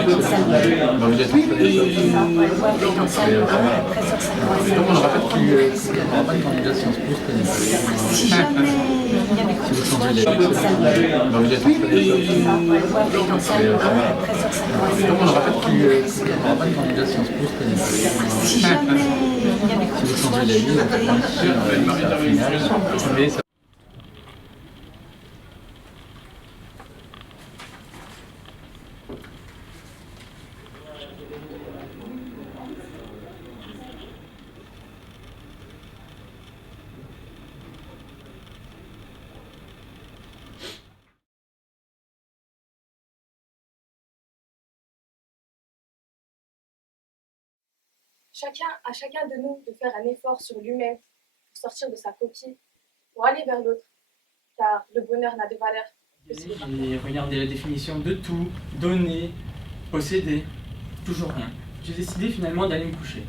Si jamais il y avait quoi que ce soit, je serais Si jamais il y avait quoi que ce soit, je À chacun de nous de faire un effort sur lui-même pour sortir de sa coquille, pour aller vers l'autre, car le bonheur n'a de valeur que si J'ai regardé la définition de tout, donner, posséder, toujours rien. J'ai décidé finalement d'aller me coucher.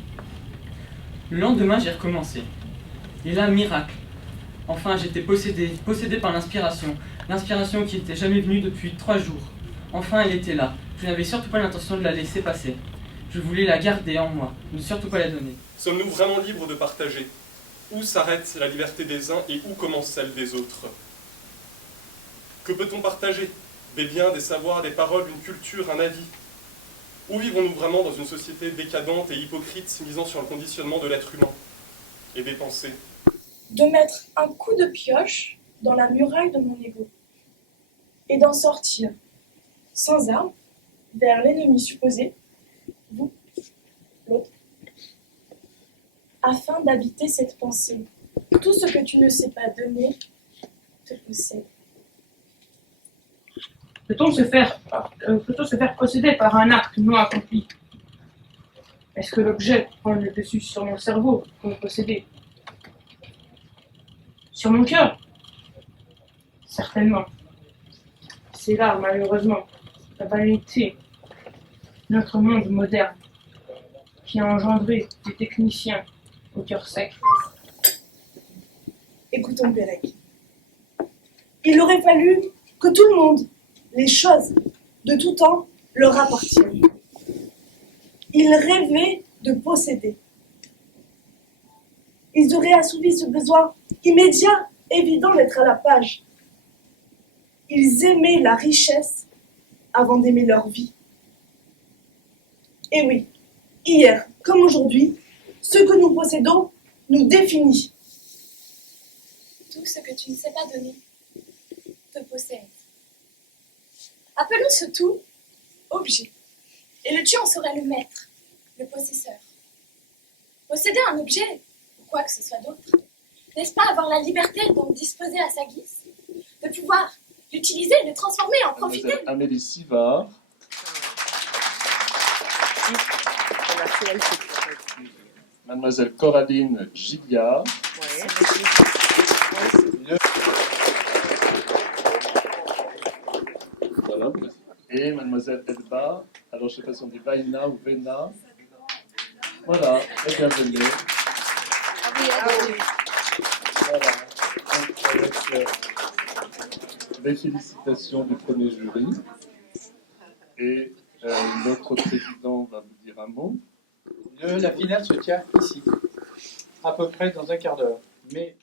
Le lendemain, j'ai recommencé. Et là, miracle. Enfin, j'étais possédé par l'inspiration. L'inspiration qui n'était jamais venue depuis 3 jours. Enfin, elle était là. Je n'avais surtout pas l'intention de la laisser passer. Je voulais la garder en moi, ne surtout pas la donner. Sommes-nous vraiment libres de partager? Où s'arrête la liberté des uns et où commence celle des autres? Que peut-on partager? Des biens, des savoirs, des paroles, une culture, un avis? Où vivons-nous vraiment dans une société décadente et hypocrite misant sur le conditionnement de l'être humain et des pensées? De mettre un coup de pioche dans la muraille de mon ego et d'en sortir sans armes vers l'ennemi supposé, vous, l'autre, afin d'habiter cette pensée. Tout ce que tu ne sais pas donner te possède. Peut-on se faire posséder par un acte non accompli? Est-ce que l'objet prend le dessus sur mon cerveau pour me posséder? Sur mon cœur? Certainement. C'est là, malheureusement, la banalité, notre monde moderne, qui a engendré des techniciens au cœur sec. Écoutons Pérec. Il aurait fallu que tout le monde, les choses, de tout temps, leur appartiennent. Ils rêvaient de posséder. Ils auraient assouvi ce besoin immédiat, évident d'être à la page. Ils aimaient la richesse avant d'aimer leur vie. Et oui, hier comme aujourd'hui, ce que nous possédons nous définit. Tout ce que tu ne sais pas donner te possède. Appelons ce tout objet. Et le tu en serait le maître, le possesseur. Posséder un objet, ou quoi que ce soit d'autre, n'est-ce pas avoir la liberté d'en disposer à sa guise, de pouvoir l'utiliser, le transformer, en profiter? Mademoiselle Amélie Sivard. Mademoiselle Coraline Gilliard. Voilà. Et Mademoiselle Elba. Alors je ne sais pas si on dit Vaina ou Vena. Voilà, et bienvenue. Voilà. Donc, avec les félicitations du premier jury. Et notre président va vous dire un mot. La finale se tient ici, à peu près dans un quart d'heure. Mais